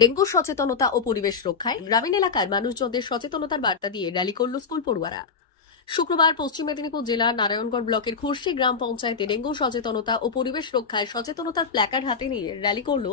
Dengue সচেতনতা ও পরিবেশ রক্ষায় গ্রামীণ এলাকার মানুষজনদের সচেতনতার বার্তা দিয়ে র্যালি করল স্কুল পড়ুয়ারা। শুক্রবার পশ্চিম মেদিনীপুর জেলার নারায়ণগড় ব্লকের খুরশি গ্রাম পঞ্চায়েতে ডেঙ্গু সচেতনতা ও পরিবেশ রক্ষায় সচেতনতার প্ল্যাকার্ড হাতে নিয়ে র্যালি করল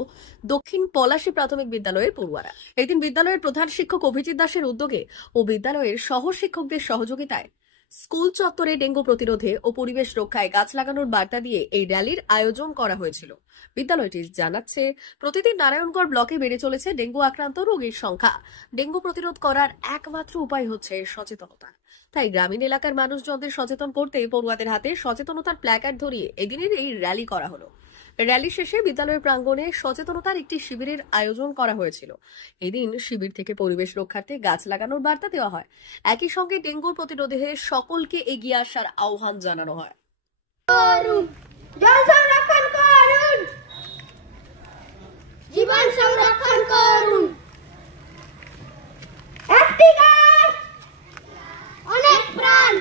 দক্ষিণ পলাশী প্রাথমিক বিদ্যালয়ের পড়ুয়ারা। এদিন বিদ্যালয়ের প্রধান শিক্ষক অভিজিৎ দাসের উদ্যোগে ও বিদ্যালয়ের সহ শিক্ষকদের সহযোগিতায় স্কুল চত্বরে ডেঙ্গু প্রতিরোধে ও পরিবেশ রক্ষায় গাছ লাগানোর বার্তা দিয়ে এই র্যালির আয়োজন করা হয়েছিল। বিদ্যালয়টি জানাচ্ছে, প্রতিদিন নারায়ণগড় ব্লকে বেড়ে চলেছে ডেঙ্গু আক্রান্ত রোগীর সংখ্যা। ডেঙ্গু প্রতিরোধ করার একমাত্র উপায় হচ্ছে সচেতনতা। তাই গ্রামীণ এলাকার মানুষজনদের সচেতন করতে পড়ুয়াদের হাতে সচেতনতার প্ল্যাকার্ড ধরিয়ে এদিনের এই র্যালি করা হলো। র্যালি শেষে বিদ্যালয়ের প্রাঙ্গণে সচেতনতার একটি শিবিরের আয়োজন করা হয়েছিল। এদিন শিবির থেকে পরিবেশ রক্ষার্থে গাছ লাগানোর বার্তা দেওয়া হয়। একই সঙ্গে ডেঙ্গুর প্রতিরোধে সকলকে এগিয়ে আসার আহ্বান জানানো হয়। জীবন সংরক্ষণ করুন। অনেক প্রাণ।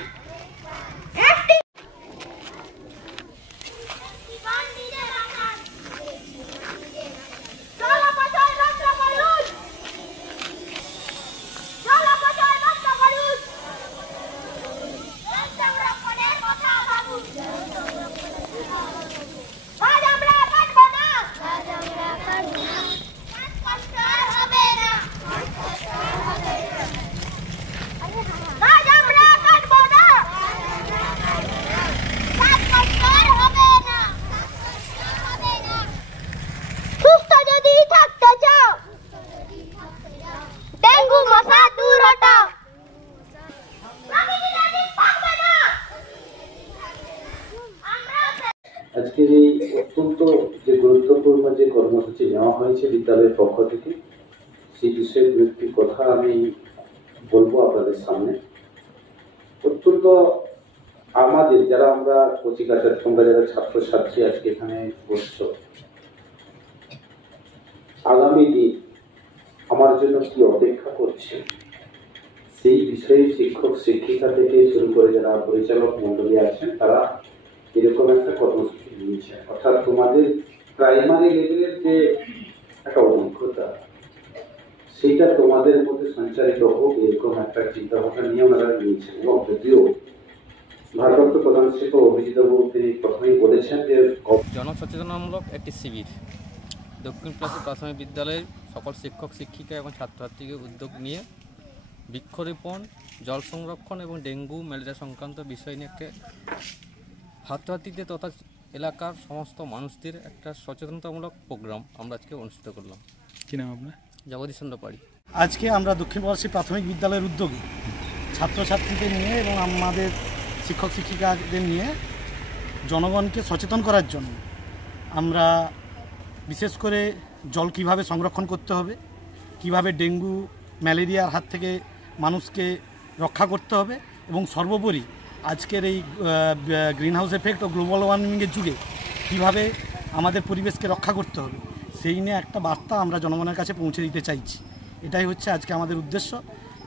আজকের এই অত্যন্ত যে গুরুত্বপূর্ণ যে কর্মসূচি নেওয়া হয়েছে বিদ্যালয়ের পক্ষ থেকে, সেই বিষয়ে দু একটি কথা আমি বলবো আপনাদের সামনে। অত্যন্ত আমাদের যারা আমরা কচিকাচার তোমরা যারা ছাত্রছাত্রী আজকে এখানে বসছ, আগামী দিন আমার জন্য কি অপেক্ষা করছে সেই বিষয়ে শিক্ষক শিক্ষিকা থেকে শুরু করে যারা পরিচালক মন্ডলী আছেন তারা এরকম একটা কর্মসূচি নিয়েছে। অর্থাৎ তোমাদের প্রাইমারি লেভেলের যে একটা অভিজ্ঞতা সেটা তোমাদের মধ্যে সঞ্চারিত হোক এরকম একটা চিন্তা ভাবনা নিয়ে ওনারা নিয়েছেন। এবং যদিও ভারপ্রাপ্ত প্রধান শিক্ষক অভিজিৎ বাবু তিনি প্রথমেই বলেছেন যে জনসচেতনামূলক একটি শিবির দক্ষিণ পলাশী প্রাথমিক বিদ্যালয়ের সকল শিক্ষক শিক্ষিকা এবং ছাত্রছাত্রীকে উদ্যোগ নিয়ে বৃক্ষরোপণ, জল সংরক্ষণ এবং ডেঙ্গু ম্যালেরিয়া সংক্রান্ত বিষয় নিয়ে একটা ছাত্রছাত্রীদের তথা এলাকার সমস্ত মানুষদের একটা সচেতনতামূলক প্রোগ্রাম আমরা আজকে অনুষ্ঠিত করলাম। কী নাম আপনার? জগদীশ চন্দ্র পাড়ি। আজকে আমরা দক্ষিণ পলাশী প্রাথমিক বিদ্যালয়ের উদ্যোগে ছাত্রছাত্রীদের নিয়ে এবং আমাদের শিক্ষক শিক্ষিকাদের নিয়ে জনগণকে সচেতন করার জন্য আমরা বিশেষ করে জল কিভাবে সংরক্ষণ করতে হবে, কিভাবে ডেঙ্গু ম্যালেরিয়ার হাত থেকে মানুষকে রক্ষা করতে হবে এবং সর্বোপরি আজকের এই গ্রিন হাউস এফেক্ট ও গ্লোবাল ওয়ার্মিংয়ের যুগে কীভাবে আমাদের পরিবেশকে রক্ষা করতে হবে সেই নিয়ে একটা বার্তা আমরা জনগণের কাছে পৌঁছে দিতে চাইছি। এটাই হচ্ছে আজকে আমাদের উদ্দেশ্য।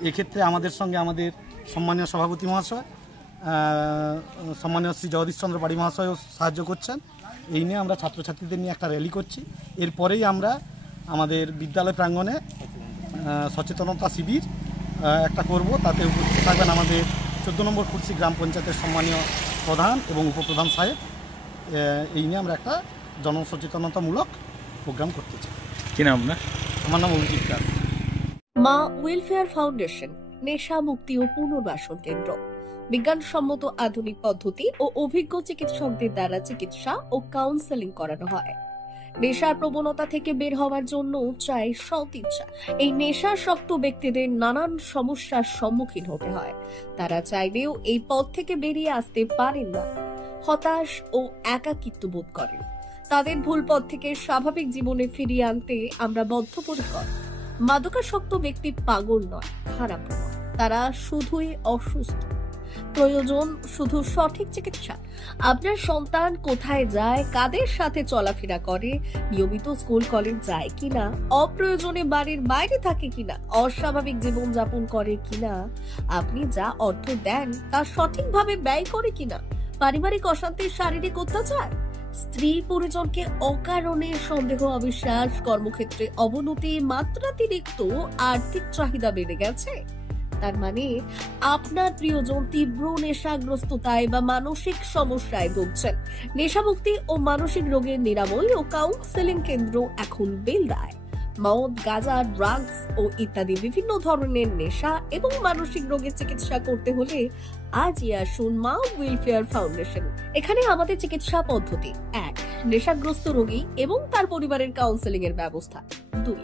এক্ষেত্রে আমাদের সঙ্গে আমাদের সম্মানীয় সভাপতি মহাশয়, সম্মানীয় শ্রী জগদীশ চন্দ্র পাড়ি মহাশয়ও সাহায্য করছেন। এই নিয়ে আমরা ছাত্রছাত্রীদের নিয়ে একটা র্যালি করছি। এরপরেই আমরা আমাদের বিদ্যালয় প্রাঙ্গণে সচেতনতা শিবির একটা করব। তাতে উপস্থিত থাকবেন আমাদের 14 নম্বর খুরশি গ্রাম পঞ্চায়েতের সম্মানীয় প্রধান এবং উপপ্রধান সাহেব। এই নিয়ে আমরা একটা জনসচেতনতামূলক প্রোগ্রাম করতে চাই। কী নাম আপনার? আমার নাম অভিজিৎ দাস। মা ওয়েলফেয়ার ফাউন্ডেশন নেশা মুক্তি ও পুনর্বাসন কেন্দ্র বিজ্ঞানসম্মত আধুনিক পদ্ধতি ও অভিজ্ঞ চিকিৎসকদের দ্বারা চিকিৎসা ও কাউন্সেলিং করানো হয়। নেশার প্রবণতা থেকে বের হওয়ার জন্য চাই সৎ ইচ্ছা। এই নেশাসক্ত ব্যক্তিদের নানান সমস্যার সম্মুখীন হতে হয়। তারা চাইলেও এই পথ থেকে বেরিয়ে আসতে পারেন না, হতাশ ও একাকিত্ব বোধ করেন। তাদের ভুল পথ থেকে স্বাভাবিক জীবনে ফিরিয়ে আনতে আমরা বদ্ধপরিকর। মাদকাসক্ত ব্যক্তি পাগল নয়, খারাপ নয়, তারা শুধুই অসুস্থ। প্রয়োজন শুধু সঠিক চিকিৎসা। আপনার সন্তান কোথায় যায়, কাদের সাথে চলাফেরা করে, নিয়মিত স্কুল কলেজ যায় কিনা, অপ্রয়োজনে বাড়ির বাইরে থাকে কিনা, অস্বাভাবিক জীবন যাপন করে কিনা, আপনি যা অর্থ দেন তা সঠিকভাবে ব্যয় করে কিনা, পারিবারিক অশান্তির শারীরিক অত্যাচার, স্ত্রী পরিজনকে অকারণে সন্দেহ অবিশ্বাস, কর্মক্ষেত্রে অবনতি, মাত্রাতিরিক্ত আর্থিক চাহিদা বেড়ে গেছে, তার মানে আপনার প্রিয়জন তীব্র নেশাগ্রস্ততায় বা মানসিক সমস্যায় ভুগছেন। নেশামুক্তি ও মানসিক রোগের নিরাময় ও কাউন্সেলিং কেন্দ্র এখন বেলদায়। মদ, গাঁজা, ড্রাগস ও ইত্যাদি বিভিন্ন ধরনের নেশা এবং মানসিক রোগের চিকিৎসা করতে হলে আজই আসুন মা ওয়েলফেয়ার ফাউন্ডেশন। এখানে আমাদের চিকিৎসা পদ্ধতি: 1. নেশাগ্রস্ত রোগী এবং তার পরিবারের কাউন্সেলিং এর ব্যবস্থা। 2.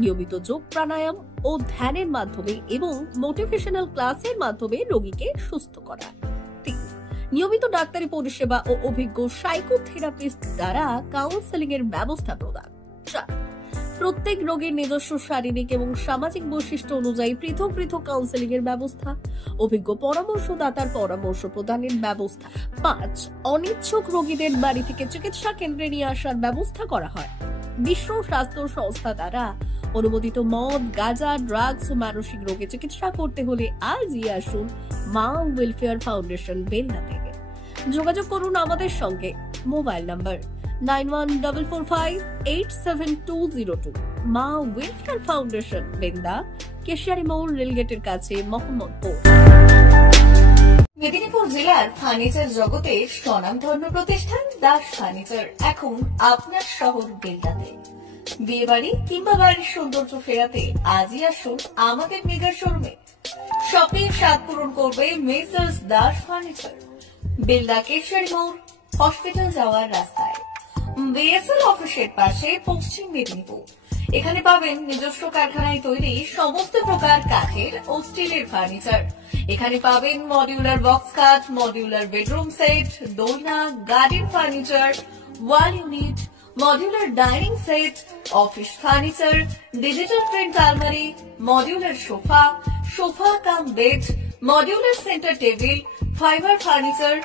নিয়মিত যোগ, প্রাণায়াম ও ধ্যানের মাধ্যমে এবং মোটিভেশনাল ক্লাসের মাধ্যমে রোগীকে সুস্থ করা। 3. নিয়মিত ডাক্তারি পরিষেবা ও অভিজ্ঞ সাইকোথেরাপিস্ট দ্বারা কাউন্সেলিং এর ব্যবস্থা প্রদান। 4. প্রত্যেক রোগীর নিজস্ব শারীরিক এবং সামাজিক বৈশিষ্ট্য অনুযায়ী পৃথক পৃথক কাউন্সেলিং এর ব্যবস্থা, অভিজ্ঞ পরামর্শদাতার পরামর্শ প্রদানের ব্যবস্থা। 5. অনিচ্ছুক রোগীদের বাড়ি থেকে চিকিৎসা কেন্দ্রে নিয়ে আসার ব্যবস্থা করা হয়। বিশ্ব স্বাস্থ্য সংস্থা দ্বারা অনুমোদিত মদ, গাঁজা, ড্রাগস ও মানসিক রোগে চিকিৎসা করতে হলে আজই আসুন মা ওয়েলফেয়ার ফাউন্ডেশন বেলদা থেকে। যোগাযোগ করুন আমাদের সঙ্গে। Mobile number 9144587202। মা ওয়েলফেয়ার ফাউন্ডেশন, বেলদা, কেশিয়ারি মোড়, রেলগেটের কাছে, মোহাম্মদপুর। মেদিনীপুর জেলার ফার্নিচার জগতের স্বনামধন্য প্রতিষ্ঠান দাস ফার্নিচার এখন আপনার শহর বেলদাতে। বিয়ে বাড়ি কিংবা বাড়ির সৌন্দর্য ফেরাতে আজই আসুন আমাদের মেগা শোরুমে। শপিং স্বাদ পূরণ করবে মেসার্স দাস ফার্নিচার, বেলদা, কেশিয়ারি মোড়, হসপিটাল যাওয়ার রাস্তায়, বিএসএল অফিসের পাশে, পশ্চিম মেদিনীপুর। এখানে পাবেন নিজস্ব কারখানায় তৈরি সমস্ত প্রকার কাঠের ও স্টিলের ফার্নিচার। এখানে পাবেন modular box cut, modular bedroom set, দোলনা, garden furniture, wall unit, modular dining set, office furniture, digital print আলমারি, modular sofa, sofa cum bed, modular center table, fiber furniture,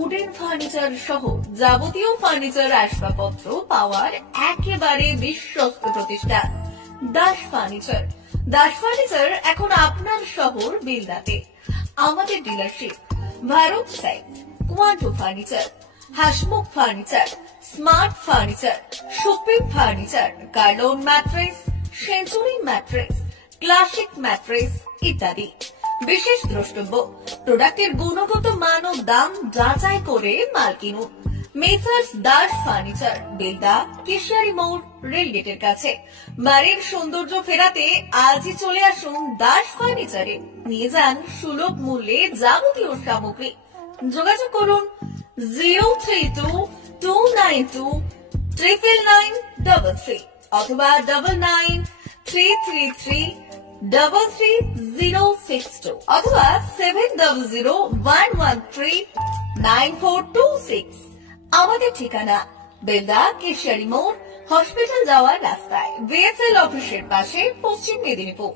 wooden furniture সহ যাবতীয় ফার্নিচার আসবাবপত্র পাওয়ার একেবারে বিশ্বস্ত প্রতিষ্ঠান দাস ফার্নিচার। দাস ফার্নিচার এখন আপনার শহর বেলদাতে। আমাদের dealership: Bharat side, Quanto furniture, Hasmukh furniture, smart furniture, supreme furniture, Curlon mattress, century mattress, classic mattress ইত্যাদি। বিশেষ দ্রষ্টব্য: প্রোডাক্টের গুণগত মান ও দাম যাচাই করে মাল কিনুন। মেসার্স দাস ফার্নিচার, বেলদা, কেশিয়ারি মোড়, রেলগেটের কাছে। বাড়ির সৌন্দর্য ফেরাতে আজই চলে আসুন দাস ফার্নিচারে। নিয়ে যান সুলভ মূল্যে যাবতীয় সামগ্রী। যোগাযোগ করুন 03229299933 অথবা 9933333062 অথবা 7001139426। আমাদের ঠিকানা বেলদা, কেশিয়ারি মোড়, হসপিটাল যাওয়ার রাস্তায়, বিএসএল অফিসের পাশে, পশ্চিম মেদিনীপুর।